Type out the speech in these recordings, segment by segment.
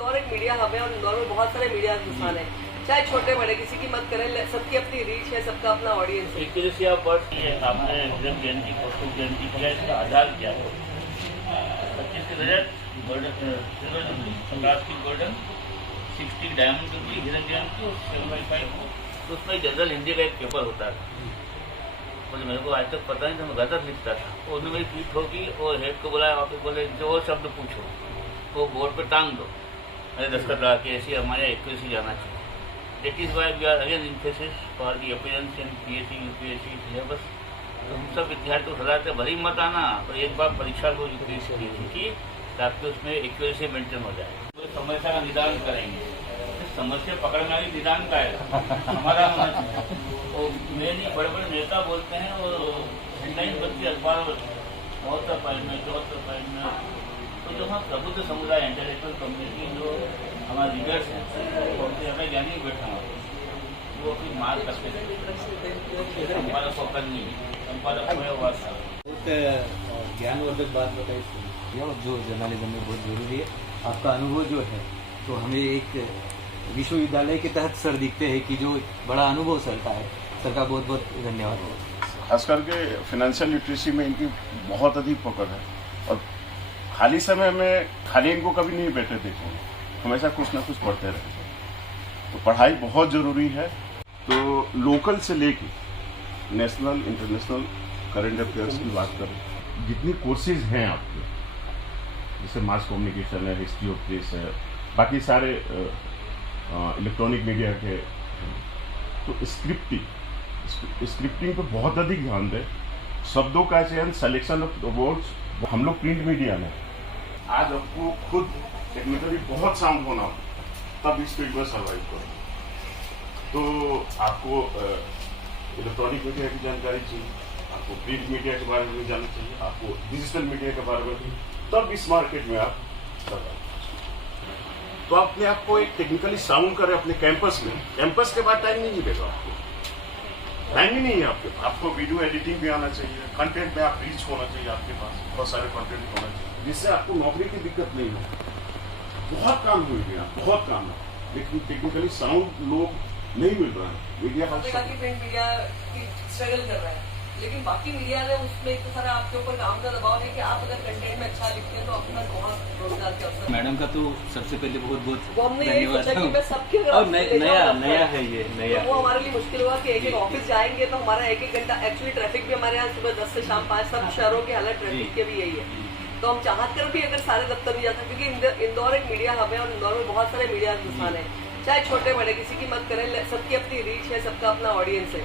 इंदौर एक media hub है और इंदौर में बहुत सारे मीडिया संस्थान है, चाहे छोटे बड़े, किसी की मत करें, सबकी अपनी रीच है, सबका अपना ऑडियंस है। एक तरह से आप वर्ष आपने हीरक जयंती कौस्तुभ जयंती किया, इसका आधार क्या है? 25 रजत गोल्डन, गोल्डन 60 डायमंड की हीरक जयंती 75, तो उसमें जनरल हिंदी का एक पेपर होता है। बोले मेरे को आज तक पता नहीं था, मैं गलत लिखता था। तो उन्होंने मेरी पीठ होगी और हेड को बुलाया, वहाँ पे बोले जो और शब्द पूछो वो बोर्ड पे टांग दो, अरे दस्तखत लगा के ऐसी हमारे एक्यूरेसी जाना चाहिए। That is why we are again emphasis for the appearance in PSC, UPSC syllabus। तो हम सब विद्यार्थी को सलाह भले ही मत आना, तो एक बार परीक्षा लो UPSC की, ताकि उसमें एक्यूरेसी मेंटेन हो जाए। तो समस्या का निदान करेंगे, समस्या पकड़ना भी निदान का है हमारा होना चाहिए। और मेरे बड़े बड़े नेता बोलते हैं और हेडलाइन बनती है अखबार 74 पेज में, 74 पेज में। तो जो हम प्रबुद्ध समुदाय इंटेलेक्चुअल कम्युनिटी जो हमारे लीडर्स हैं, उनसे हमें ज्ञानी बैठा वो अपनी मार करते थे, संपादक को करनी, संपादक को हुआ था। बहुत ज्ञानवर्धक बात बताई जो जर्नलिज्म में बहुत जरूरी है। आपका अनुभव जो है, तो हमें एक विश्वविद्यालय के तहत सर दिखते हैं कि जो बड़ा अनुभव सर का है, सर का बहुत बहुत धन्यवाद। खास करके फाइनेंशियल लिटरेसी में इनकी बहुत अधिक पकड़ है और खाली समय में खाली इनको कभी नहीं बैठे देखो, हमेशा कुछ ना कुछ पढ़ते रहते। तो पढ़ाई बहुत जरूरी है। तो लोकल से लेके नेशनल इंटरनेशनल करंट अफेयर्स की बात करें, जितनी कोर्सेज हैं आपके, जैसे मास कम्युनिकेशन है, हिस्ट्री ऑफ प्लेस है, बाकी सारे इलेक्ट्रॉनिक मीडिया के, तो स्क्रिप्टिंग पे बहुत अधिक ध्यान दें। शब्दों का चयन, सिलेक्शन ऑफ वर्ड्स। हम लोग प्रिंट मीडिया में आज आपको खुद टेक्निकली बहुत साउंड होना हो, तब इस फील्ड में सर्वाइव करो। तो आपको इलेक्ट्रॉनिक मीडिया की जानकारी चाहिए, आपको प्रिंट मीडिया के बारे में जानना चाहिए, आपको डिजिटल मीडिया के बारे में, तब इस मार्केट में आप सर्वाइव। तो अपने आप को एक टेक्निकली साउंड करें अपने कैंपस में। कैंपस के बाद टाइम नहीं मिलेगा आपको, टाइम ही नहीं है आपके पास। आपको वीडियो एडिटिंग भी आना चाहिए, कंटेंट में आप रीच होना चाहिए, आपके पास बहुत सारे कंटेंट होना चाहिए, जिससे आपको नौकरी की दिक्कत नहीं हो। बहुत काम हुई है, बहुत काम है, लेकिन टेक्निकली साउंड लोग नहीं मिल रहा है। Media house print media struggle कर रहा है, लेकिन बाकी मीडिया में उसमें इतना सारा आपके ऊपर काम का दबाव है कि आप अगर कंटेंट में अच्छा लिखते हैं तो आपके पास बहुत रोजगार के अवसर। मैडम का तो सबसे पहले बहुत बहुत वो हमने यही सोचा कि मैं सबके और नया है ये नया। तो वो हमारे लिए मुश्किल हुआ कि एक ऑफिस जाएंगे तो हमारा एक घंटा, एक्चुअली ट्रैफिक भी हमारे यहाँ सुबह 10 से शाम 5, सब शहरों की हालत ट्रैफिक के भी यही है। तो हम चाहत कर भी अगर सारे दफ्तर भी जाते, क्योंकि इंदौर एक मीडिया हब है और इंदौर में बहुत सारे मीडिया संस्थान है, चाहे छोटे बड़े, किसी की मत करें, सबकी अपनी रीच है, सबका अपना ऑडियंस है।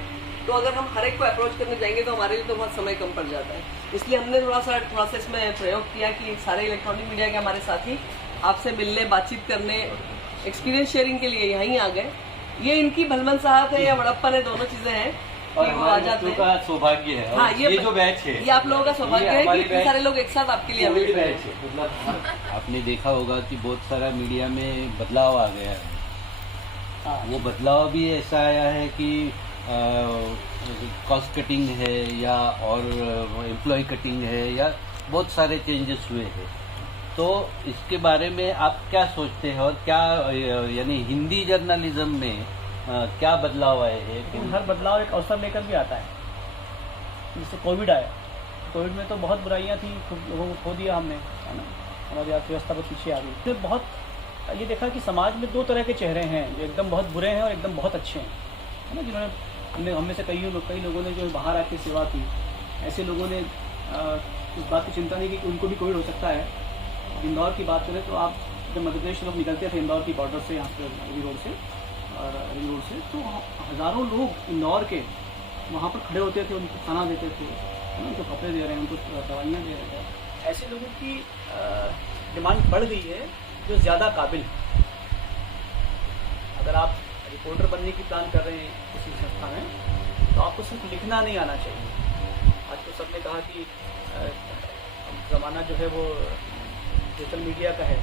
तो अगर हम हर एक को अप्रोच करने जाएंगे तो हमारे लिए तो बहुत समय कम पड़ जाता है। इसलिए हमने थोड़ा सा इसमें प्रयोग किया कि सारे इलेक्ट्रॉनिक मीडिया के हमारे साथी आपसे मिलने, बातचीत करने, एक्सपीरियंस शेयरिंग के लिए यहीं आ गए। ये इनकी भलमन साहब है या बड़प्पन है, दोनों चीजें हैं कि वो आ जाते हैं। का सौभाग्य है। हाँ, ये जो बैच है, ये आप लोगों का सौभाग्य है कि इतने सारे लोग एक साथ आपके लिए अवेलेबल है। मतलब आपने देखा होगा कि बहुत सारा मीडिया में बदलाव आ गया है। वो बदलाव भी ऐसा आया है कि कॉस्ट कटिंग है या और एम्प्लॉय कटिंग है या बहुत सारे चेंजेस हुए हैं। तो इसके बारे में आप क्या सोचते हैं और क्या यानी हिंदी जर्नलिज्म में क्या बदलाव आए हैं? हर बदलाव एक अवसर लेकर भी आता है। जैसे कोविड आया, कोविड में तो बहुत बुराइयां थी, लोगों को खो दिया हमने, है ना, हमारी अर्थव्यवस्था बहुत पीछे आ गई। फिर बहुत ये देखा कि समाज में दो तरह के चेहरे हैं, जो एकदम बहुत बुरे हैं और एकदम बहुत अच्छे हैं, है ना, जिन्होंने हम में से कई लोगों ने जो बाहर आके सेवा की, ऐसे लोगों ने इस बात की चिंता नहीं की कि उनको भी कोविड हो सकता है। इंदौर की बात करें तो आप जब मध्य प्रदेश लोग निकलते थे इंदौर की बॉर्डर से, यहाँ पे रवि रोड से और रवि रोड से, तो हज़ारों लोग इंदौर के वहाँ पर खड़े होते थे, उनको खाना देते थे, उनको कपड़े दे रहे हैं, उनको दवाइयाँ दे रहे हैं। ऐसे लोगों की डिमांड बढ़ गई है जो ज़्यादा काबिल है। अगर आप रिपोर्टर बनने की प्लान कर रहे हैं किसी संस्था में, तो आपको सिर्फ लिखना नहीं आना चाहिए। आज तो सबने कहा कि ज़माना जो है वो डिजिटल मीडिया का है,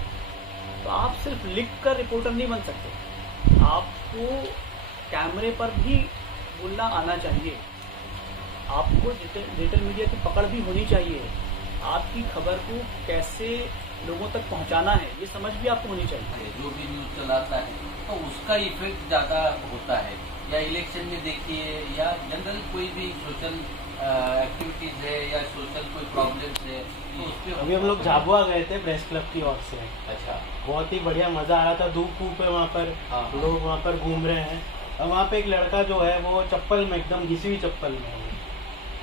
तो आप सिर्फ लिख कर रिपोर्टर नहीं बन सकते, आपको कैमरे पर भी बोलना आना चाहिए, आपको डिजिटल मीडिया की पकड़ भी होनी चाहिए। आपकी खबर को कैसे लोगों तक पहुंचाना है, ये समझ भी आपको होनी चाहिए। जो भी न्यूज चलाता है तो उसका इफेक्ट ज़्यादा होता है, या इलेक्शन में देखिए या जनरल कोई भी सोशल एक्टिविटीज है या सोशल कोई प्रॉब्लम्स है तो उस पर। अभी हम लोग झाबुआ गए थे प्रेस क्लब की ओर से। अच्छा, बहुत ही बढ़िया मजा आ रहा था, धूप धूप है वहाँ पर, हाँ। लोग वहाँ पर घूम रहे हैं। और वहाँ पे एक लड़का जो है वो चप्पल में, एकदम घिसी हुई चप्पल में है,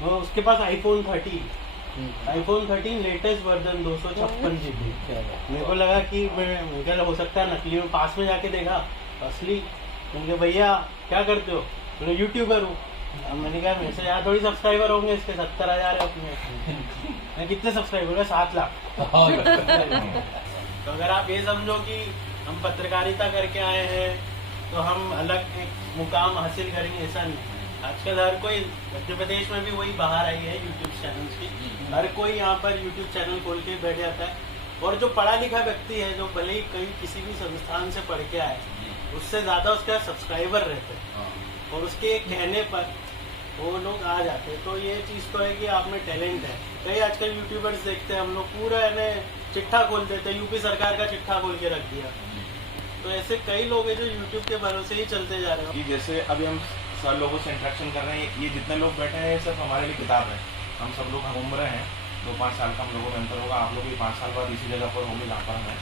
वो उसके पास iPhone 13 लेटेस्ट वर्जन 256 GB। मेरे को लगा कि मैं हो सकता है नकली में, पास में जाके देखा असली। मैंने भैया क्या करते हो? मैं यूट्यूबर हूँ। अब मैंने कहा मेरे से यहाँ थोड़ी सब्सक्राइबर होंगे, इसके 70,000 है अपने। मैं कितने सब्सक्राइबर है? 7 लाख। तो अगर आप ये समझो कि हम पत्रकारिता करके आए हैं तो हम अलग एक मुकाम हासिल करेंगे, ऐसा नहीं। आजकल हर कोई, मध्य प्रदेश में भी वही बाहर आई है यूट्यूब चैनल की, हर कोई यहाँ पर यूट्यूब चैनल खोल के बैठ जाता है। और जो पढ़ा लिखा व्यक्ति है, जो भले ही कहीं किसी भी संस्थान से पढ़ के आए, उससे ज़्यादा उसका सब्सक्राइबर रहते हैं और उसके कहने पर वो लोग आ जाते हैं। तो ये चीज़ तो है कि आप में टैलेंट है। कई आजकल यूट्यूबर्स देखते हैं हम लोग, पूरा है चिट्ठा खोल देते हैं, यूपी सरकार का चिट्ठा खोल के रख दिया। तो ऐसे कई लोग हैं जो यूट्यूब के भरोसे ही चलते जा रहे हैं। कि जैसे अभी हम सर लोगों से इंटरेक्शन कर रहे हैं, ये जितने लोग बैठे हैं सिर्फ हमारे लिए किताब है। हम सब लोग घूम रहे हैं, 2-5 साल का हम लोगों में अंतर होगा, आप लोग भी 5 साल बाद इसी जगह पर होंगे जहाँ पर हैं।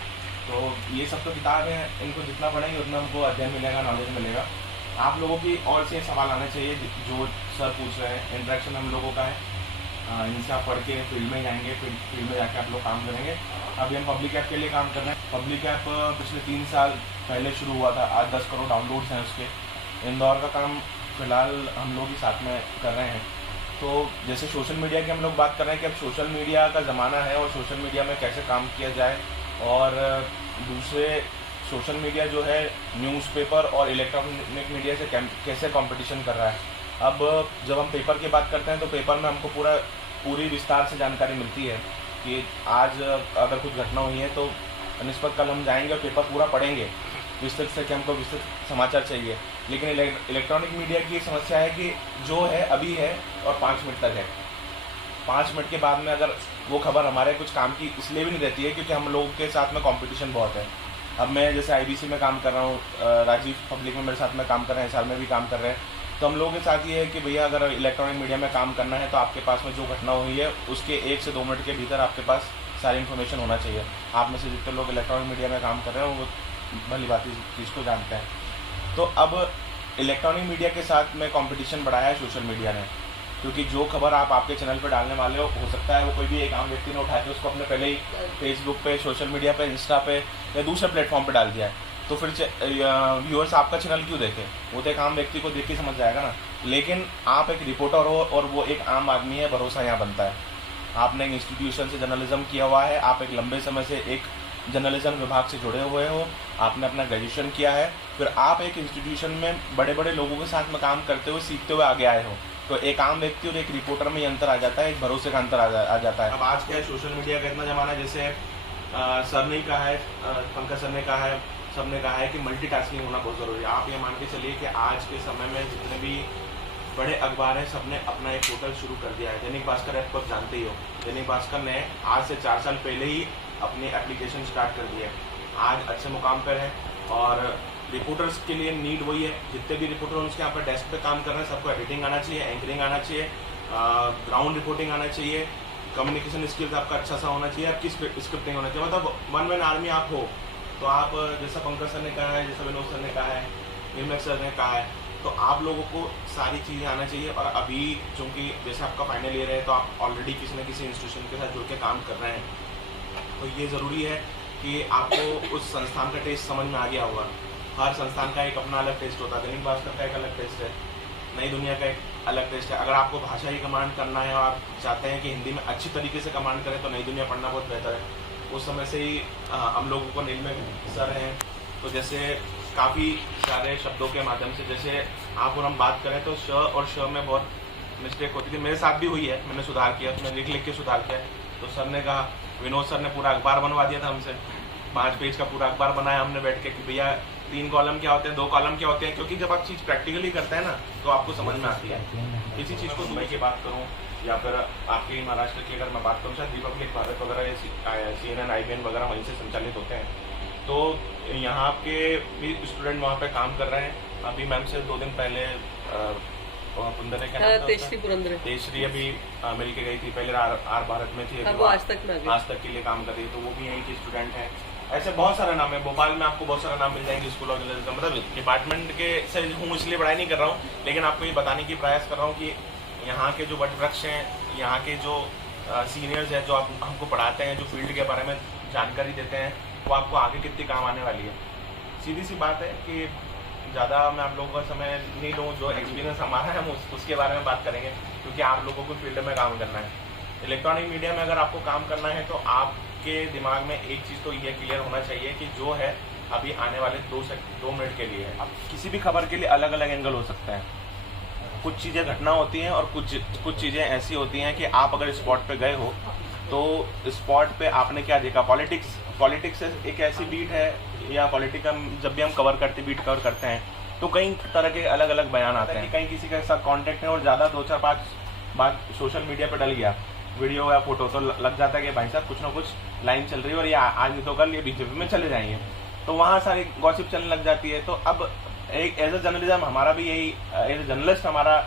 तो ये सब तो किताब है, इनको जितना पढ़ेंगे उतना हमको अध्ययन मिलेगा, नॉलेज मिलेगा। आप लोगों की और से सवाल आने चाहिए जो सर पूछ रहे हैं। इंटरेक्शन हम लोगों का है, इनसे आप पढ़ के फील्ड में जाएंगे, फील्ड में जाके आप लोग काम करेंगे। अभी हम पब्लिक ऐप के लिए काम कर रहे हैं। पब्लिक ऐप पिछले 3 साल पहले शुरू हुआ था, आज 10 करोड़ डाउनलोड्स हैं उसके। इंदौर का काम फिलहाल हम लोग ही साथ में कर रहे हैं। तो जैसे सोशल मीडिया की हम लोग बात कर रहे हैं कि अब सोशल मीडिया का ज़माना है और सोशल मीडिया में कैसे काम किया जाए, और दूसरे सोशल मीडिया जो है न्यूज़पेपर और इलेक्ट्रॉनिक मीडिया से कैसे कंपटीशन कर रहा है। अब जब हम पेपर की बात करते हैं तो पेपर में हमको पूरी विस्तार से जानकारी मिलती है कि आज अगर कुछ घटना हुई है तो निस्बत कल हम जाएंगे और पेपर पूरा पढ़ेंगे विस्तृत से कि हमको विस्तृत समाचार चाहिए। लेकिन इलेक्ट्रॉनिक मीडिया की समस्या है कि जो है अभी है और 5 मिनट तक है। 5 मिनट के बाद में अगर वो खबर हमारे कुछ काम की इसलिए भी नहीं रहती है क्योंकि हम लोगों के साथ में कंपटीशन बहुत है। अब मैं जैसे IBC में काम कर रहा हूँ, राजीव पब्लिक में मेरे साथ में काम कर रहे हैं, SR में भी काम कर रहे हैं। तो हम लोगों के साथ ये है कि भैया अगर इलेक्ट्रॉनिक मीडिया में काम करना है तो आपके पास में जो घटना हुई है उसके 1 से 2 मिनट के भीतर आपके पास सारी इन्फॉर्मेशन होना चाहिए। आप में से जितने लोग इलेक्ट्रॉनिक मीडिया में काम कर रहे हैं वो भली बात इस चीज़ को जानते हैं। तो अब इलेक्ट्रॉनिक मीडिया के साथ में कंपटीशन बढ़ाया है सोशल मीडिया ने, क्योंकि जो खबर आप आपके चैनल पर डालने वाले हो सकता है वो कोई भी एक आम व्यक्ति ने उठा के उसको अपने पहले ही फेसबुक पे, सोशल मीडिया पे, इंस्टा पे या दूसरे प्लेटफॉर्म पे डाल दिया है। तो फिर व्यूअर्स आपका चैनल क्यों देखें? वो तो एक आम व्यक्ति को देख के समझ जाएगा ना। लेकिन आप एक रिपोर्टर हो और वो एक आम आदमी है, भरोसा यहाँ बनता है। आपने एक इंस्टीट्यूशन से जर्नलिज्म किया हुआ है, आप एक लंबे समय से एक जर्नलिज्म विभाग से जुड़े हुए हो, आपने अपना ग्रेजुएशन किया है, फिर आप एक इंस्टीट्यूशन में बड़े बड़े लोगों के साथ में काम करते हुए सीखते हुए आगे आए हो। तो एक आम व्यक्ति और एक रिपोर्टर में ये अंतर आ जाता है, एक भरोसे का अंतर आ जाता है। अब आज क्या है, सोशल मीडिया का इतना जमाना है, जैसे सर ने कहा है, पंकज सर ने कहा है, सबने कहा है कि मल्टीटास्किंग होना बहुत ज़रूरी है। आप ये मान के चलिए कि आज के समय में जितने भी बड़े अखबार हैं सबने अपना एक पोर्टल शुरू कर दिया है। दैनिक भास्कर ऐप को जानते ही हो, दैनिक भास्कर ने आज से 4 साल पहले ही अपनी एप्लीकेशन स्टार्ट कर दी है। आज अच्छे मुकाम पर है और रिपोर्टर्स के लिए नीड वही है। जितने भी रिपोर्टर उनके यहाँ पर डेस्क पे काम कर रहे हैं सबको एडिटिंग आना चाहिए, एंकरिंग आना चाहिए, ग्राउंड रिपोर्टिंग आना चाहिए, कम्युनिकेशन स्किल्स आपका अच्छा सा होना चाहिए, आपकी स्क्रिप्टिंग होना चाहिए। मतलब वन मैन आर्मी आप हो तो आप, जैसा पंकज सर ने कहा है, जैसा विनोद सर ने कहा है, निर्मल सर ने कहा है, तो आप लोगों को सारी चीज़ें आना चाहिए। और अभी चूँकि जैसे आपका फाइनल ईयर है तो आप ऑलरेडी किसी न किसी इंस्टीट्यूशन के साथ जुड़ के काम कर रहे हैं, तो ये ज़रूरी है कि आपको उस संस्थान का टेस्ट समझ में आ गया होगा। हर संस्थान का एक अपना अलग टेस्ट होता है। दैनिक भास्कर का एक अलग टेस्ट है, नई दुनिया का एक अलग टेस्ट है। अगर आपको भाषा ही कमांड करना है और आप चाहते हैं कि हिंदी में अच्छी तरीके से कमांड करें तो नई दुनिया पढ़ना बहुत बेहतर है। उस समय से ही हम लोगों को नील में सर हैं, तो जैसे काफ़ी सारे शब्दों के माध्यम से, जैसे आप और हम बात करें तो श और श में बहुत मिस्टेक होती थी। मेरे साथ भी हुई है, मैंने सुधार किया, मैंने लिख के सुधार किया। तो सर ने कहा, विनोद सर ने पूरा अखबार बनवा दिया था हमसे, 5 पेज का पूरा अखबार बनाया हमने बैठ के कि भैया 3 कॉलम क्या होते हैं, 2 कॉलम क्या होते हैं। क्योंकि जब आप चीज़ प्रैक्टिकली करते हैं ना तो आपको समझ में आती है। इसी चीज़ को दुबई की बात करूँ या फिर आपके महाराष्ट्र की अगर मैं बात करूँ, शायद रिपब्लिक भारत वगैरह, CNN, IBN वगैरह वहीं से संचालित होते हैं। तो यहाँ के भी स्टूडेंट वहाँ पे काम कर रहे हैं। अभी मैम से 2 दिन पहले पुंदरे क्या नाम था तेजश्री पुरंदरे, तेजश्री अभी मिल के गई थी, पहले आर भारत में थी, वो आज तक में आ गई। आज तक के लिए काम कर रही है, तो वो भी यहीं की स्टूडेंट है। ऐसे बहुत सारा नाम है, भोपाल में आपको बहुत सारा नाम मिल जाएंगे स्कूल ऑफ जर्नलिज्म। मतलब डिपार्टमेंट के से हूँ इसलिए पढ़ाई नहीं कर रहा हूँ, लेकिन आपको ये बताने की प्रयास कर रहा हूँ कि यहाँ के जो वटवृक्ष हैं, यहाँ के जो सीनियर्स हैं, जो आप हमको पढ़ाते हैं, जो फील्ड के बारे में जानकारी देते हैं, वो आपको आगे कितनी काम आने वाली है। सीधी सी बात है कि ज़्यादा मैं आप लोगों का समय नहीं लूँ, जो एक्सपीरियंस हमारा है हम उसके बारे में बात करेंगे, क्योंकि आप लोगों को फील्ड में काम करना है। इलेक्ट्रॉनिक मीडिया में अगर आपको काम करना है तो आपके दिमाग में एक चीज़ तो ये क्लियर होना चाहिए कि जो है अभी आने वाले 2 मिनट के लिए है। अब किसी भी खबर के लिए अलग अलग एंगल हो सकते हैं। कुछ चीज़ें घटना होती हैं और कुछ चीज़ें ऐसी होती हैं कि आप अगर स्पॉट पे गए हो तो स्पॉट पे आपने क्या देखा। पॉलिटिक्स एक ऐसी बीट है, या पॉलिटिकल जब भी हम बीट कवर करते हैं तो कई तरह के अलग अलग बयान आते हैं। कहीं किसी के साथ कांटेक्ट है और ज़्यादा 2-4-5 बात सोशल मीडिया पे डल गया, वीडियो या फोटो, तो लग जाता है कि भाई साहब कुछ ना कुछ लाइन चल रही है और ये आज नहीं तो कल ये बीजेपी में चले जाएंगे, तो वहाँ सारी गॉसिप चलने लग जाती है। तो अब एक एज ए जर्नलिज्म हमारा भी यही, एज ए जर्नलिस्ट हमारा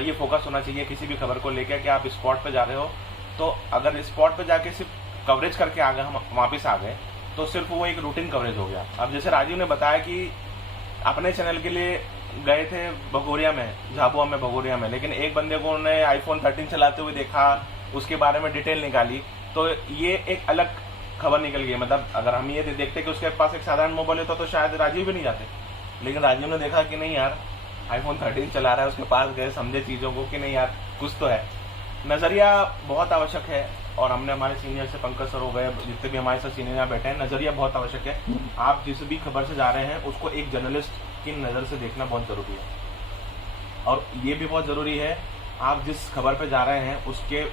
ये फोकस होना चाहिए किसी भी खबर को लेकर कि आप स्पॉट पे जा रहे हो, तो अगर स्पॉट पे जाके सिर्फ कवरेज करके आ गए, हम वापस आ गए, तो सिर्फ वो एक रूटीन कवरेज हो गया। अब जैसे राजीव ने बताया कि अपने चैनल के लिए गए थे भगोरिया में, झाबुआ में, भगोरिया में, लेकिन एक बंदे को उन्होंने iPhone 13 चलाते हुए देखा, उसके बारे में डिटेल निकाली, तो ये एक अलग खबर निकल गई। मतलब अगर हम ये देखते कि उसके पास एक साधारण मोबाइल होता तो शायद राजीव भी नहीं जाते, लेकिन राजीव ने देखा कि नहीं यार iPhone 13 चला रहा है, उसके पास गए, समझे चीज़ों को कि नहीं यार कुछ तो है। नज़रिया बहुत आवश्यक है, और हमने हमारे सीनियर से, पंकज सर हो गए, जितने भी हमारे साथ सीनियर बैठे हैं, नज़रिया बहुत आवश्यक है। आप जिस भी खबर से जा रहे हैं उसको एक जर्नलिस्ट की नज़र से देखना बहुत ज़रूरी है। और ये भी बहुत ज़रूरी है आप जिस खबर पे जा रहे हैं उसके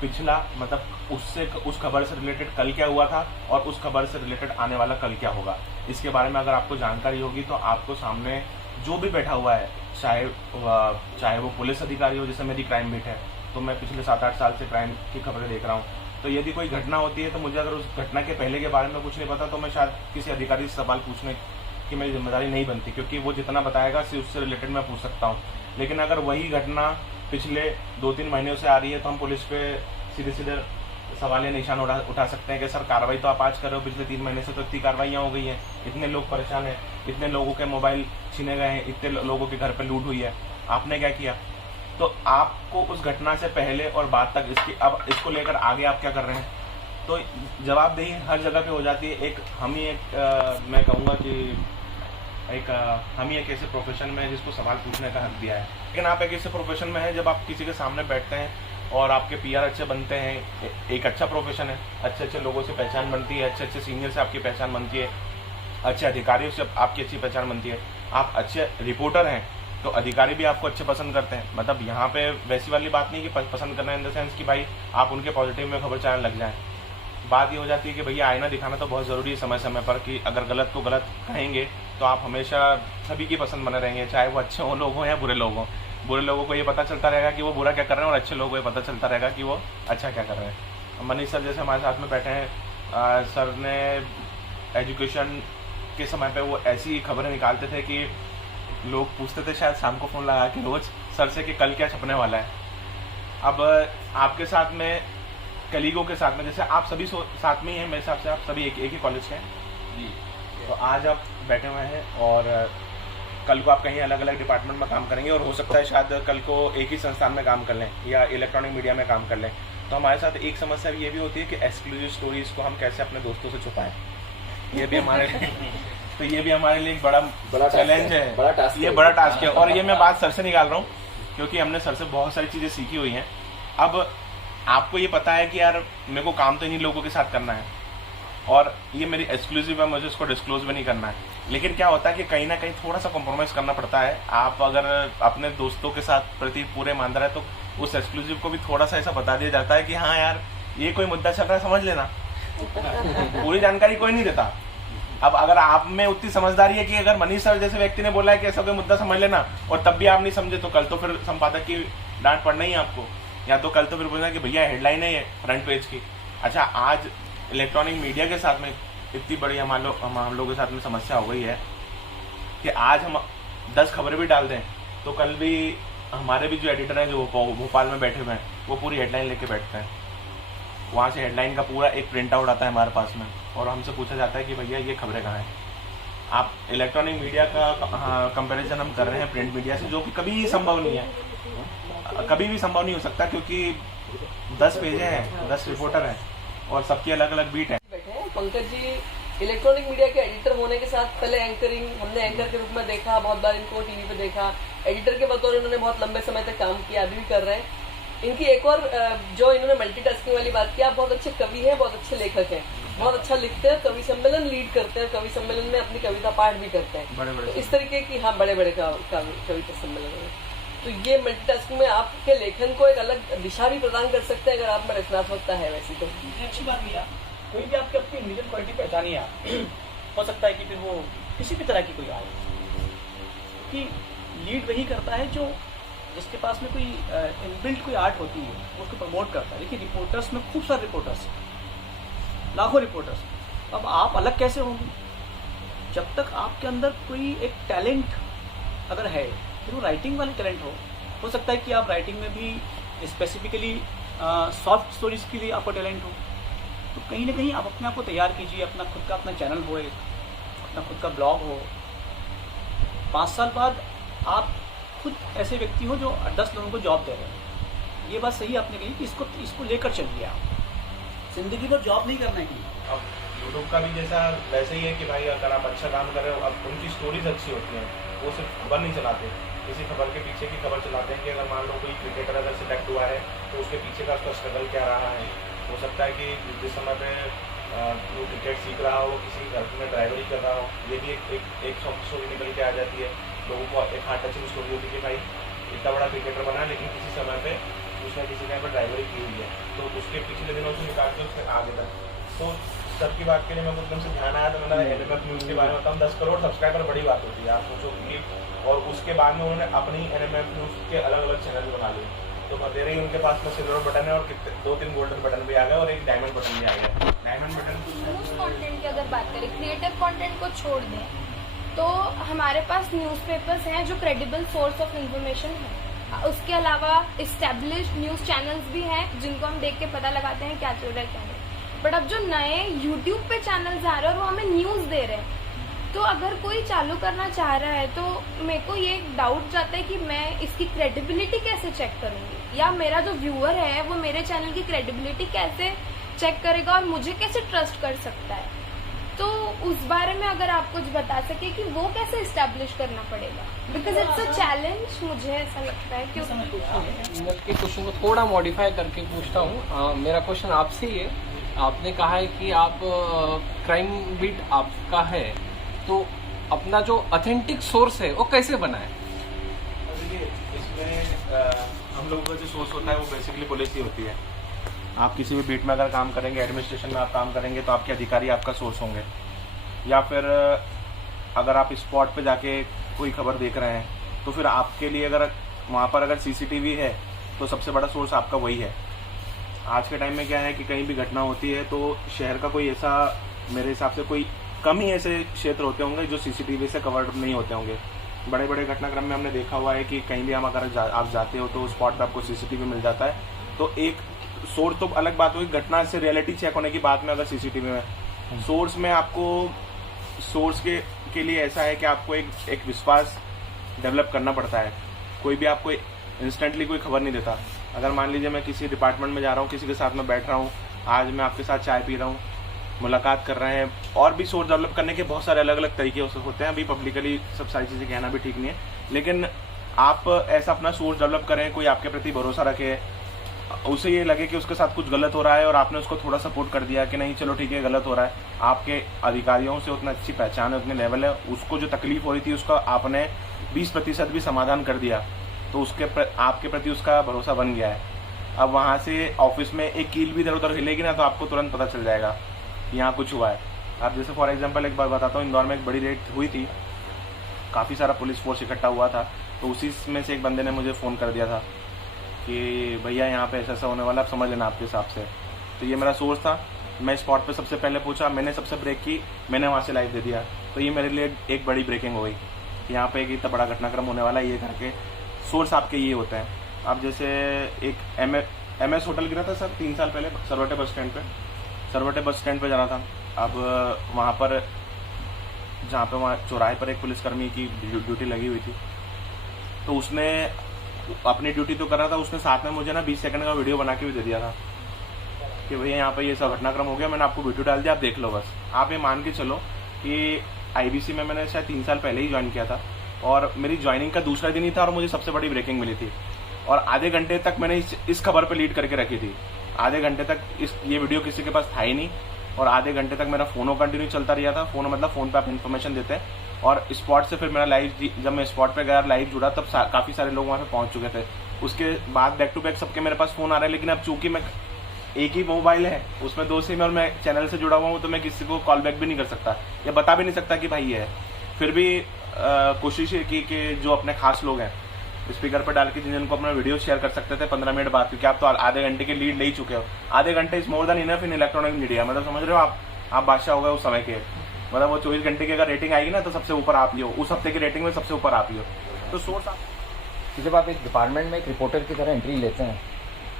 पिछला, मतलब उस खबर से रिलेटेड कल क्या हुआ था और उस खबर से रिलेटेड आने वाला कल क्या होगा, इसके बारे में अगर आपको जानकारी होगी तो आपको सामने जो भी बैठा हुआ है, चाहे वो पुलिस अधिकारी हो, जैसे मेरी क्राइम बीट है तो मैं पिछले 7-8 साल से क्राइम की खबरें देख रहा हूँ, तो यदि कोई घटना होती है तो मुझे अगर उस घटना के पहले के बारे में कुछ नहीं पता तो मैं शायद किसी अधिकारी से सवाल पूछने की मेरी जिम्मेदारी नहीं बनती, क्योंकि वो जितना बताएगा उससे रिलेटेड मैं पूछ सकता हूँ। लेकिन अगर वही घटना पिछले 2-3 महीनों से आ रही है तो हम पुलिस पे सीधे सवालिया निशान उठा सकते हैं कि सर कार्रवाई तो आप आज कर रहे हो, पिछले 3 महीने से तो इतनी कार्रवाइयाँ हो गई हैं, इतने लोग परेशान हैं, इतने लोगों के मोबाइल छीने गए हैं, इतने लोगों के घर पे लूट हुई है, आपने क्या किया। तो आपको उस घटना से पहले और बाद तक अब इसको लेकर आगे आप क्या कर रहे हैं, तो जवाबदेही हर जगह पे हो जाती है। मैं कहूँगा कि हम ही एक ऐसे प्रोफेशन में है जिसको सवाल पूछने का हक दिया है, लेकिन आप एक ऐसे प्रोफेशन में है जब आप किसी के सामने बैठते हैं और आपके PR अच्छे बनते हैं, एक अच्छा प्रोफेशन है, अच्छे लोगों से पहचान बनती है, अच्छे सीनियर से आपकी पहचान बनती है, अच्छे अधिकारियों से आपकी अच्छी पहचान बनती है, आप अच्छे रिपोर्टर हैं तो अधिकारी भी आपको अच्छे पसंद करते हैं। मतलब यहाँ पे वैसी वाली बात नहीं कि पसंद करना इन द सेंस कि भाई आप उनके पॉजिटिव में खबर चलाने लग जाएं। बात ये हो जाती है कि भैया आईना दिखाना तो बहुत ज़रूरी है समय समय पर, कि अगर गलत को गलत कहेंगे तो आप हमेशा सभी की पसंद बने रहेंगे, चाहे वो अच्छे लोग हों या बुरे लोग हों। बुरे लोगों को ये पता चलता रहेगा कि वो बुरा क्या कर रहे हैं, और अच्छे लोगों को ये पता चलता रहेगा कि वो अच्छा क्या कर रहे हैं। मनीष सर जैसे हमारे साथ में बैठे हैं, सर ने एजुकेशन के समय पे वो ऐसी खबरें निकालते थे कि लोग पूछते थे शायद शाम को फ़ोन लगा के रोज़ सर से कि कल क्या छपने वाला है। अब आपके साथ में, कलीगों के साथ में, जैसे आप सभी साथ में ही हैं, मेरे हिसाब से आप सभी एक ही कॉलेज के हैं, तो आज आप बैठे हुए हैं और कल को आप कहीं अलग अलग डिपार्टमेंट में काम करेंगे, और हो सकता है शायद कल को एक ही संस्थान में काम कर लें या इलेक्ट्रॉनिक मीडिया में काम कर लें। तो हमारे साथ एक समस्या ये भी होती है कि एक्सक्लूसिव स्टोरीज को हम कैसे अपने दोस्तों से छुपाएं। ये भी हमारे तो ये भी हमारे लिए एक बड़ा चैलेंज है, ये बड़ा टास्क है। और ये मैं बात सर से निकाल रहा हूँ क्योंकि हमने सर से बहुत सारी चीज़ें सीखी हुई हैं। अब आपको ये पता है कि यार मेरे को काम तो इन्हीं लोगों के साथ करना है और ये मेरी एक्सक्लूसिव है, मुझे इसको डिस्क्लोज भी नहीं करना है, लेकिन क्या होता है कि कहीं ना कहीं थोड़ा सा कॉम्प्रोमाइज़ करना पड़ता है। आप अगर अपने दोस्तों के साथ प्रति पूरे ईमानदार है तो उस एक्सक्लूसिव को भी थोड़ा सा ऐसा बता दिया जाता है कि हाँ यार ये कोई मुद्दा चल रहा है, समझ लेना। पूरी जानकारी कोई नहीं देता। अब अगर आप में उतनी समझदारी है कि अगर मनीष सर जैसे व्यक्ति ने बोला है कि ऐसा कोई मुद्दा समझ लेना और तब भी आप नहीं समझे तो कल तो फिर संपादक की डांट पड़ना ही है आपको। या तो कल तो फिर बोलना कि भैया हेडलाइन है ये फ्रंट पेज की। अच्छा, आज इलेक्ट्रॉनिक मीडिया के साथ में इतनी बड़ी हम लोगों के साथ में समस्या हो गई है कि आज हम 10 खबरें भी डाल दें तो कल भी हमारे भी जो एडिटर हैं जो भोपाल में बैठे हुए हैं वो पूरी हेडलाइन लेके बैठते हैं। वहाँ से हेडलाइन का पूरा एक प्रिंट आउट आता है हमारे पास में और हमसे पूछा जाता है कि भैया ये खबरें कहाँ हैं। आप इलेक्ट्रॉनिक मीडिया का कंपैरिजन हम कर रहे हैं प्रिंट मीडिया से, जो कि कभी संभव नहीं है, कभी भी संभव नहीं हो सकता, क्योंकि 10 पेज हैं, 10 रिपोर्टर हैं और सबकी अलग अलग बीट है। बैठे हैं पंकज जी इलेक्ट्रॉनिक मीडिया के एडिटर होने के साथ पहले एंकरिंग हमने एंकर के रूप में देखा, बहुत बार इनको टीवी पे देखा, एडिटर के बतौर इन्होंने बहुत लंबे समय तक काम किया, अभी भी कर रहे हैं। इनकी एक और जो इन्होंने मल्टीटास्किंग वाली बात की, आप बहुत अच्छे कवि हैं, बहुत अच्छे लेखक हैं, बहुत अच्छा लिखते हैं, कवि सम्मेलन लीड करते हैं, कवि सम्मेलन में अपनी कविता पाठ भी करते हैं, बड़े-बड़े तो इस तरीके की हाँ बड़े कविता सम्मेलन में। तो ये मल्टीटास्किंग में आपके लेखन को एक अलग दिशा भी प्रदान कर सकते हैं अगर आप में रचनात्मकता है वैसी तो। अच्छी बात भी है, कोई भी आपकी अपनी इंडिविजुअल क्वालिटी पहचानिए आप। हो सकता है कि फिर वो किसी भी तरह की कोई आए, कि लीड वही करता है जो जिसके पास में कोई इनबिल्ट कोई आर्ट होती है वो उसको प्रमोट करता है। देखिए रिपोर्टर्स में खूब सारे रिपोर्टर्स, लाखों रिपोर्टर्स, अब आप अलग कैसे होंगे जब तक आपके अंदर कोई एक टैलेंट अगर है, फिर वो राइटिंग वाले टैलेंट हो सकता है कि आप राइटिंग में भी स्पेसिफिकली सॉफ्ट स्टोरीज के लिए आपको टैलेंट हो, तो कहीं ना कहीं आप अपने आप को तैयार कीजिए, अपना खुद का अपना चैनल हो, एक अपना खुद का ब्लॉग हो। 5 साल बाद आप खुद ऐसे व्यक्ति हो जो 10 लोगों को जॉब दे रहे हैं। ये बात सही आपने कही कि इसको लेकर चलिए, आप जिंदगी भर जॉब नहीं करना है। अब यूट्यूब का भी जैसा वैसे ही है कि भाई अगर आप अच्छा काम कर रहे हो, अब उनकी स्टोरीज अच्छी होती हैं, वो सिर्फ खबर नहीं चलाते, किसी खबर के पीछे की खबर चलाते हैं कि अगर मान लो कोई क्रिकेटर अगर सिलेक्ट हुआ है तो उसके पीछे का उसका स्ट्रगल क्या रहा है। हो सकता है कि जिस समय पे वो क्रिकेट सीख रहा हो, किसी घर में ड्राइवरी कर रहा हो, ये भी एक स्टोरी निकल के आ जाती है। लोगों को एक हार्ट टचिंग स्टोरी होती है कि भाई इतना बड़ा क्रिकेटर बना लेकिन किसी समय पे उसने किसी टाइम पर ड्राइवरी की हुई है, तो उसके पिछले दिनों से निकाल के उसके आगे तक। तो सबकी बात के लिए मेरे को एकदम से ध्यान आया, तो मैंने NMF न्यूज़ के बारे में बताऊँ। 10 करोड़ सब्सक्राइबर बड़ी बात होती है, आप सोचो कि, और उसके बाद में उन्होंने अपनी NMF न्यूज़ के अलग अलग चैनल बना लिए, तो बतेरे ही उनके पास में सिल्वर बटन है और 2-3 गोल्डन बटन भी आ गए और एक डायमंड बटन भी आ गया। डायमंड बटन न्यूज़ कंटेंट की अगर बात करें, क्रिएटिव कंटेंट को छोड़ दें तो हमारे पास न्यूज़पेपर्स हैं जो क्रेडिबल सोर्स ऑफ इंफॉर्मेशन है। उसके अलावा इस्टेब्लिश्ड न्यूज़ चैनल्स भी हैं जिनको हम देख के पता लगाते हैं क्या चल रहा है क्या नहीं। बट अब जो नए यूट्यूब पे चैनल्स आ रहे हैं और वो हमें न्यूज़ दे रहे हैं, तो अगर कोई चालू करना चाह रहा है तो मेरे को ये डाउट जाता है कि मैं इसकी क्रेडिबिलिटी कैसे चेक करूंगी, या मेरा जो व्यूअर है वो मेरे चैनल की क्रेडिबिलिटी कैसे चेक करेगा और मुझे कैसे ट्रस्ट कर सकता है। तो उस बारे में अगर आप कुछ बता सके कि वो कैसे इस्टेब्लिश करना पड़ेगा, बिकॉज इट्स अ चैलेंज, मुझे ऐसा लगता है। क्योंकि के क्वेश्चन को थोड़ा मॉडिफाई करके पूछता हूँ। मेरा क्वेश्चन आपसे ही है, आपने कहा है कि आप क्राइम बीट आपका है, तो अपना जो ऑथेंटिक सोर्स है वो कैसे बनाए? देखिए इसमें हम लोगों का जो सोर्स होता है वो बेसिकली पुलिस ही होती है। आप किसी भी बीट में अगर काम करेंगे, एडमिनिस्ट्रेशन में आप काम करेंगे, तो आपके अधिकारी आपका सोर्स होंगे, या फिर अगर आप स्पॉट पे जाके कोई खबर देख रहे हैं तो फिर आपके लिए अगर वहाँ पर अगर CCTV है तो सबसे बड़ा सोर्स आपका वही है। आज के टाइम में क्या है कि कहीं भी घटना होती है तो शहर का कोई ऐसा, मेरे हिसाब से कोई कम ही ऐसे क्षेत्र होते होंगे जो CCTV से कवर्ड नहीं होते होंगे। बड़े बड़े घटनाक्रम में हमने देखा हुआ है कि कहीं भी हम अगर आप जाते हो तो स्पॉट पे आपको CCTV मिल जाता है। तो एक सोर्स तो अलग बात होगी, घटना से रियलिटी चेक होने की बात में अगर CCTV में सोर्स में आपको सोर्स के लिए ऐसा है कि आपको एक विश्वास डेवलप करना पड़ता है। कोई भी आपको इंस्टेंटली कोई खबर नहीं देता। अगर मान लीजिए मैं किसी डिपार्टमेंट में जा रहा हूँ, किसी के साथ में बैठ रहा हूँ, आज मैं आपके साथ चाय पी रहा हूँ, मुलाकात कर रहे हैं, और भी सोर्स डेवलप करने के बहुत सारे अलग अलग तरीके होते हैं। अभी पब्लिकली सब सारी चीज़ें कहना भी ठीक नहीं है, लेकिन आप ऐसा अपना सोर्स डेवलप करें, कोई आपके प्रति भरोसा रखे, उसे ये लगे कि उसके साथ कुछ गलत हो रहा है और आपने उसको थोड़ा सपोर्ट कर दिया कि नहीं चलो ठीक है गलत हो रहा है। आपके अधिकारियों से उतना अच्छी पहचान है, उतने लेवल है, उसको जो तकलीफ हो रही थी उसका आपने 20% भी समाधान कर दिया, तो आपके प्रति उसका भरोसा बन गया है। अब वहाँ से ऑफिस में एक कील भी इधर उधर हिलेगी ना तो आपको तुरंत पता चल जाएगा कि यहाँ कुछ हुआ है। अब जैसे फॉर एग्जांपल एक बार बताता हूँ, इंदौर में एक बड़ी रेड हुई थी, काफ़ी सारा पुलिस फोर्स इकट्ठा हुआ था, तो उसी में से एक बंदे ने मुझे फ़ोन कर दिया था कि भैया यहाँ पे ऐसा ऐसा होने वाला, आप समझ लेना आपके हिसाब से। तो ये मेरा सोर्स था, मैं स्पॉट पे सबसे पहले पूछा, मैंने सबसे ब्रेक की, मैंने वहाँ से लाइव दे दिया। तो ये मेरे लिए एक बड़ी ब्रेकिंग हो गई, यहाँ पे एक इतना बड़ा घटनाक्रम होने वाला है, ये करके सोर्स आपके ये होते हैं। अब जैसे एक MS होटल गिरा था सर 3 साल पहले सरवटे बस स्टैंड पे जाना था। अब वहाँ पर जहाँ पे वहाँ चौराहे पर एक पुलिसकर्मी की ड्यूटी लगी हुई थी, तो उसने अपनी ड्यूटी तो कर रहा था, उसने साथ में मुझे ना 20 सेकंड का वीडियो बना के भी दे दिया था कि भैया यहाँ पे ये सब घटनाक्रम हो गया, मैंने आपको वीडियो डाल दिया, आप देख लो बस। आप ये मान के चलो कि IBC में मैंने शायद 3 साल पहले ही ज्वाइन किया था और मेरी ज्वाइनिंग का दूसरा दिन ही था और मुझे सबसे बड़ी ब्रेकिंग मिली थी। और आधे घंटे तक मैंने इस खबर पे लीड करके रखी थी। आधे घंटे तक ये वीडियो किसी के पास था ही नहीं और आधे घंटे तक मेरा फोन कंटिन्यू चलता रहा था। फोन मतलब फोन पे आप इन्फॉर्मेशन देते हैं और स्पॉट से फिर मेरा लाइव, जब मैं स्पॉट पे गया लाइव जुड़ा, तब काफी सारे लोग वहाँ पे पहुंच चुके थे। उसके बाद बैक टू बैक सबके मेरे पास फोन आ रहे हैं, लेकिन अब चूंकि मैं एक ही मोबाइल है, उसमें 2 सिम और मैं चैनल से जुड़ा हुआ हूँ, तो मैं किसी को कॉल बैक भी नहीं कर सकता या बता भी नहीं सकता कि भाई ये है। फिर भी कोशिश ये की कि जो अपने खास लोग हैं स्पीकर पर डाल के जिनको अपना वीडियो शेयर कर सकते थे 15 मिनट बाद, क्योंकि आप तो आधे घंटे की लीड ले ही चुके हो। आधे घंटे is more than enough in electronic media, मतलब समझ रहे हो आप बादशाह हो गए उस समय के। मतलब वो 24 घंटे की अगर रेटिंग आएगी ना तो सबसे ऊपर आप ही हो, उस हफ्ते की रेटिंग में सबसे ऊपर आप ही हो। तो सोर्स आप जब आप एक डिपार्टमेंट में एक रिपोर्टर की तरह एंट्री लेते हैं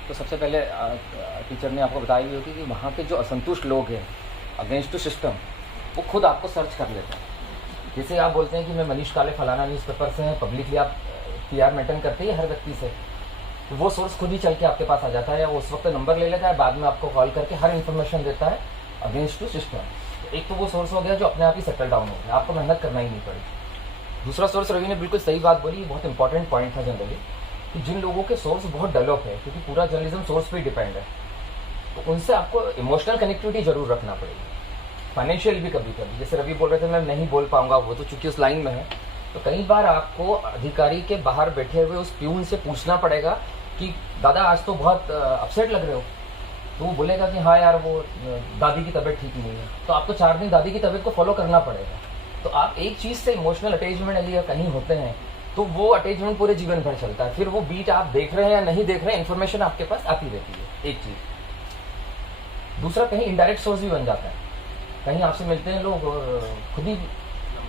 तो सबसे पहले टीचर ने आपको बताई होगी कि वहाँ के जो असंतुष्ट लोग हैं अगेंस्ट टू सिस्टम, वो खुद आपको सर्च कर लेते हैं। जैसे आप बोलते हैं कि मैं मनीष काले फलाना न्यूज़पेपर से हैं, पब्लिकली आप PR मेंटेन करते ही हर व्यक्ति से, तो वो सोर्स खुद ही चल के आपके पास आ जाता है या वो उस वक्त नंबर ले लेता है, बाद में आपको कॉल करके हर इन्फॉर्मेशन देता है अगेंस्ट टू सिस्टम। एक तो वो सोर्स हो गया जो अपने आप ही सेटल डाउन हो गया, आपको मेहनत करना ही नहीं पड़ी। दूसरा सोर्स, रवि ने बिल्कुल सही बात बोली, बहुत इंपॉर्टेंट पॉइंट था जनरली, कि जिन लोगों के सोर्स बहुत डेवलप है, क्योंकि पूरा जर्नलिज्म सोर्स पे ही डिपेंड है, तो उनसे आपको इमोशनल कनेक्टिविटी जरूर रखना पड़ेगी, फाइनेंशियल भी कभी कभी। जैसे रवि बोल रहे थे मैं नहीं बोल पाऊंगा, वो तो चूंकि उस लाइन में है, तो कई बार आपको अधिकारी के बाहर बैठे हुए उस प्यून से पूछना पड़ेगा कि दादा आज तो बहुत अपसेट लग रहे हो, तो वो बोलेगा कि हाँ यार वो दादी की तबीयत ठीक नहीं है, तो आपको 4 दिन दादी की तबीयत को फॉलो करना पड़ेगा। तो आप एक चीज से इमोशनल अटैचमेंट यदि कहीं होते हैं तो वो अटैचमेंट पूरे जीवन भर चलता है। फिर वो बीट आप देख रहे हैं या नहीं देख रहे हैं, इन्फॉर्मेशन आपके पास आती रहती है, एक चीज। दूसरा, कहीं इनडायरेक्ट सोर्स भी बन जाता है, कहीं आपसे मिलते हैं लोग और खुद ही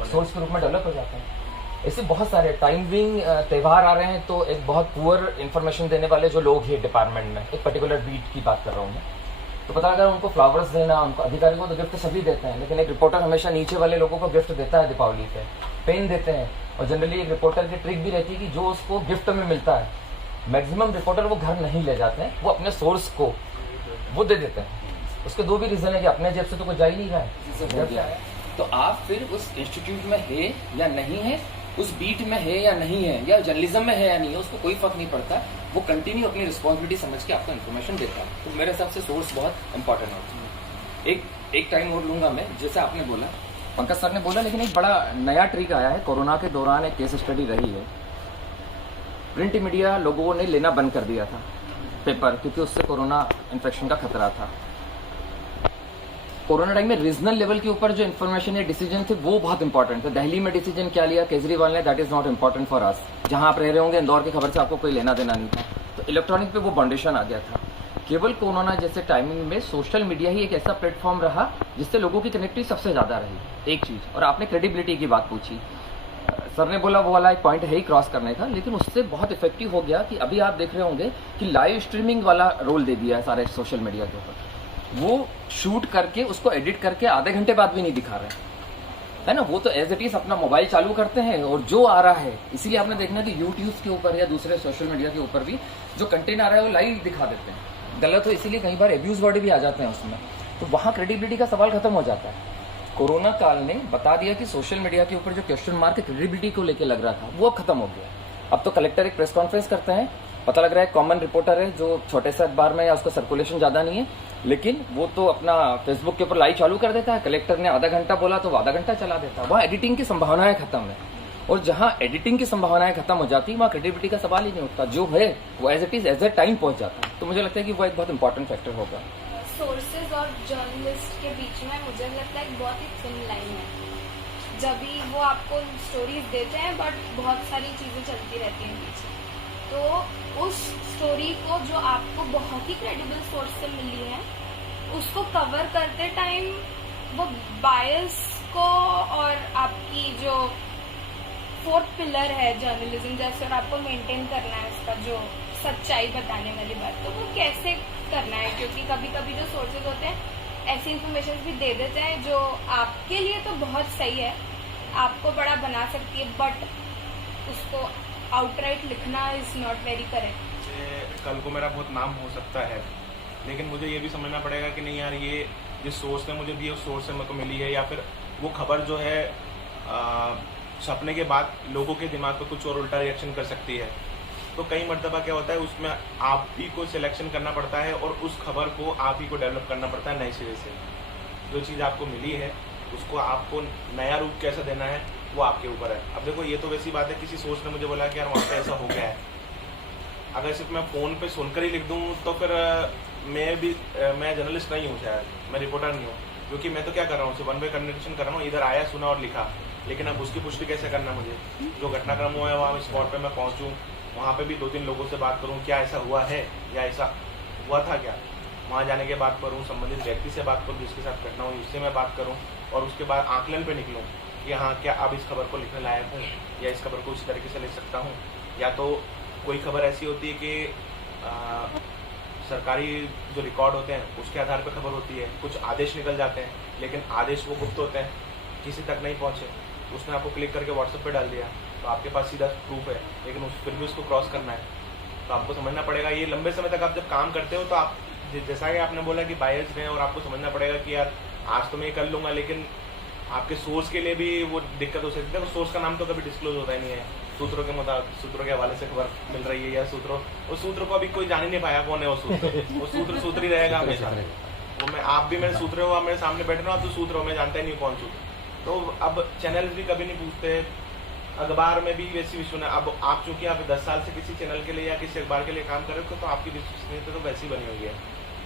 सोर्स के रूप में डेवलप हो जाते हैं। ऐसे बहुत सारे टाइमिंग त्यौहार आ रहे हैं, तो एक बहुत पुअर इन्फॉर्मेशन देने वाले जो लोग हैं डिपार्टमेंट में, एक पर्टिकुलर बीट की बात कर रहा हूँ मैं, तो पता लगा उनको फ्लावर्स देना, उनको अधिकारी को तो गिफ्ट सभी देते हैं, लेकिन एक रिपोर्टर हमेशा नीचे वाले लोगों को गिफ्ट देता है, दीपावली पे पेन देते हैं। और जनरली एक रिपोर्टर की ट्रिक भी रहती है कि जो उसको गिफ्ट में मिलता है, मैक्सिमम रिपोर्टर वो घर नहीं ले जाते हैं, वो अपने सोर्स को वो दे देते हैं। उसके 2 भी रीजन है कि अपने जेब से तो कोई जा ही नहीं रहा है, तो आप फिर उस इंस्टीट्यूट में है या नहीं है, उस बीट में है या नहीं है, या जर्नलिज्म में है या नहीं है, उसको कोई फर्क नहीं पड़ता, वो कंटिन्यू अपनी रिस्पॉन्सिबिलिटी समझ के आपको इन्फॉर्मेशन देता है। तो मेरे हिसाब से सोर्स बहुत इंपॉर्टेंट होता है। एक टाइम और लूंगा मैं, जैसे आपने बोला, पंकज सर ने बोला, लेकिन एक बड़ा नया ट्रिक आया है, कोरोना के दौरान एक केस स्टडी रही है। प्रिंट मीडिया लोगों ने लेना बंद कर दिया था पेपर, क्योंकि उससे कोरोना इन्फेक्शन का खतरा था। कोरोना टाइम में रीजनल लेवल के ऊपर जो इन्फॉर्मेशन या डिसीजन थे वो बहुत इंपॉर्टेंट थे। दिल्ली में डिसीजन क्या लिया केजरीवाल ने, that is not important for us. जहां आप रह रहे होंगे, इंदौर की खबर से आपको कोई लेना देना नहीं था, तो इलेक्ट्रॉनिक पे वो बाउंडेशन आ गया था। केवल कोरोना जैसे टाइमिंग में सोशल मीडिया ही एक ऐसा प्लेटफॉर्म रहा जिससे लोगों की कनेक्टिविटी सबसे ज्यादा रही, एक चीज। और आपने क्रेडिबिलिटी की बात पूछी, सर ने बोला वो वाला एक पॉइंट है ही क्रॉस करने का, लेकिन उससे बहुत इफेक्टिव हो गया कि अभी आप देख रहे होंगे कि लाइव स्ट्रीमिंग वाला रोल दे दिया है सारे सोशल मीडिया के ऊपर। वो शूट करके उसको एडिट करके आधे घंटे बाद भी नहीं दिखा रहे है ना, वो तो एज इट इज अपना मोबाइल चालू करते हैं और जो आ रहा है, इसीलिए आपने देखना कि यूट्यूब के ऊपर या दूसरे सोशल मीडिया के ऊपर भी जो कंटेंट आ रहा है वो लाइव दिखा देते हैं। गलत हो इसीलिए कई बार एब्यूज वर्ड भी आ जाते हैं उसमें, तो वहां क्रेडिबिलिटी का सवाल खत्म हो जाता है। कोरोना काल ने बता दिया कि सोशल मीडिया के ऊपर जो क्वेश्चन मार्क क्रेडिबिलिटी को लेकर लग रहा था वो अब खत्म हो गया। अब तो कलेक्टर एक प्रेस कॉन्फ्रेंस करते हैं, पता लग रहा है कॉमन रिपोर्टर है जो छोटे से अखबार में या उसका सर्कुलेशन ज्यादा नहीं है, लेकिन वो तो अपना फेसबुक के ऊपर लाइव चालू कर देता है। कलेक्टर ने आधा घंटा बोला तो वो आधा घंटा चला देता है। वहाँ एडिटिंग की संभावनाएं खत्म है, और जहाँ एडिटिंग की संभावनाएं खत्म हो जाती है वहाँ क्रेडिबिलिटी का सवाल ही नहीं उठता, जो है वो as it is as a time पहुंच जाता है। तो मुझे लगता है कि वो एक बहुत इंपॉर्टेंट फैक्टर होगा। सोर्सेज और जर्नलिस्ट के बीच में मुझे लगता है एक बहुत ही थिन लाइन है। जब भी वो आपको स्टोरीज देते हैं बट बहुत सारी चीजें चलती रहती हैं पीछे, तो उस स्टोरी को जो आपको बहुत ही क्रेडिबल सोर्स से मिली है उसको कवर करते टाइम वो बायस को और आपकी जो फोर्थ पिलर है जर्नलिज्म जैसे और आपको मेंटेन करना है उसका जो सच्चाई बताने वाली बात, तो वो कैसे करना है? क्योंकि कभी कभी जो सोर्सेज होते हैं ऐसी इंफॉर्मेशन भी दे देते हैं जो आपके लिए तो बहुत सही है, आपको बड़ा बना सकती है, बट उसको आउटराइट लिखना इज नॉट वेरी करेक्ट। कल को मेरा बहुत नाम हो सकता है, लेकिन मुझे ये भी समझना पड़ेगा कि नहीं यार, ये जिस सोर्स ने मुझे दी उस सोर्स से मेरे को मिली है, या फिर वो खबर जो है छपने के बाद लोगों के दिमाग पे कुछ और उल्टा रिएक्शन कर सकती है। तो कई मर्तबा क्या होता है, उसमें आप ही को सिलेक्शन करना पड़ता है और उस खबर को आप ही को डेवलप करना पड़ता है नए सिरे से। जो चीज़ आपको मिली है उसको आपको नया रूप कैसे देना है वो आपके ऊपर है। अब देखो, ये तो वैसी बात है, किसी सोर्स ने मुझे बोला कि यार वहाँ पे ऐसा हो गया है, अगर सिर्फ मैं फ़ोन पे सुनकर ही लिख दूँ तो फिर मैं जर्नलिस्ट नहीं हूँ, शायद मैं रिपोर्टर नहीं हूँ, क्योंकि मैं तो क्या कर रहा हूँ, सिर्फ वन वे कम्युनिकेशन कर रहा हूँ, इधर आया, सुना और लिखा। लेकिन अब उसकी पुष्टि कैसे करना, मुझे जो घटनाक्रम हुआ है वहाँ स्पॉट पे मैं पहुँचूँ, वहाँ पे भी 2-3 लोगों से बात करूँ, क्या ऐसा हुआ है या ऐसा हुआ था क्या, वहाँ जाने के बाद करूँ, संबंधित व्यक्ति से बात करूँ जिसके साथ घटना हुई उससे मैं बात करूँ, और उसके बाद आकलन पे निकलूँ कि हाँ क्या अब इस खबर को लिखने लायक हूँ या इस खबर को उस तरीके से लिख सकता हूँ। या तो कोई खबर ऐसी होती है कि सरकारी जो रिकॉर्ड होते हैं उसके आधार पर खबर होती है, कुछ आदेश निकल जाते हैं, लेकिन आदेश वो गुप्त होते हैं, किसी तक नहीं पहुँचे, उसने आपको क्लिक करके व्हाट्सएप पे डाल दिया तो आपके पास सीधा प्रूफ है, लेकिन फिर भी उसको क्रॉस करना है। तो आपको समझना पड़ेगा, ये लंबे समय तक आप जब काम करते हो तो आप जैसा कि आपने बोला कि बायस्ड हैं, और आपको समझना पड़ेगा कि यार आज तो मैं ये कर लूँगा, लेकिन आपके सोर्स के लिए भी वो दिक्कत हो सकती है। तो सोर्स का नाम तो कभी डिस्क्लोज होता ही नहीं है, सूत्रों के मुताबिक, सूत्रों के हवाले से खबर मिल रही है, या उस सूत्र को अभी कोई जान ही नहीं पाया कौन है वो सूत्र ही रहेगा हमेशा। वो मैं आप भी मेरे सूत्र हो, आप मेरे सामने बैठ रहे हो, आप तो सूत्र हो, मैं जानता ही नहीं कौन सूत्र। तो अब चैनल भी कभी नहीं पूछते, अखबार में भी वैसी विश्व अब आप चूंकि आप 10 साल से किसी चैनल के लिए या किसी अखबार के लिए काम कर रहे हो तो आपकी विश्वसनीयता तो वैसी बनी हुई है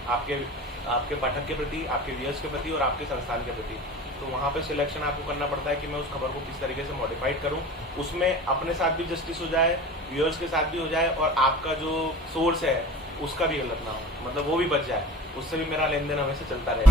आपके पाठक के प्रति, आपके व्यूअर्स के प्रति और आपके संस्थान के प्रति। तो वहाँ पे सिलेक्शन आपको करना पड़ता है कि मैं उस खबर को किस तरीके से मॉडिफाइड करूँ, उसमें अपने साथ भी जस्टिस हो जाए, व्यूअर्स के साथ भी हो जाए, और आपका जो सोर्स है उसका भी गलत ना हो, मतलब वो भी बच जाए, उससे भी मेरा लेन देन हमेशा चलता रहे।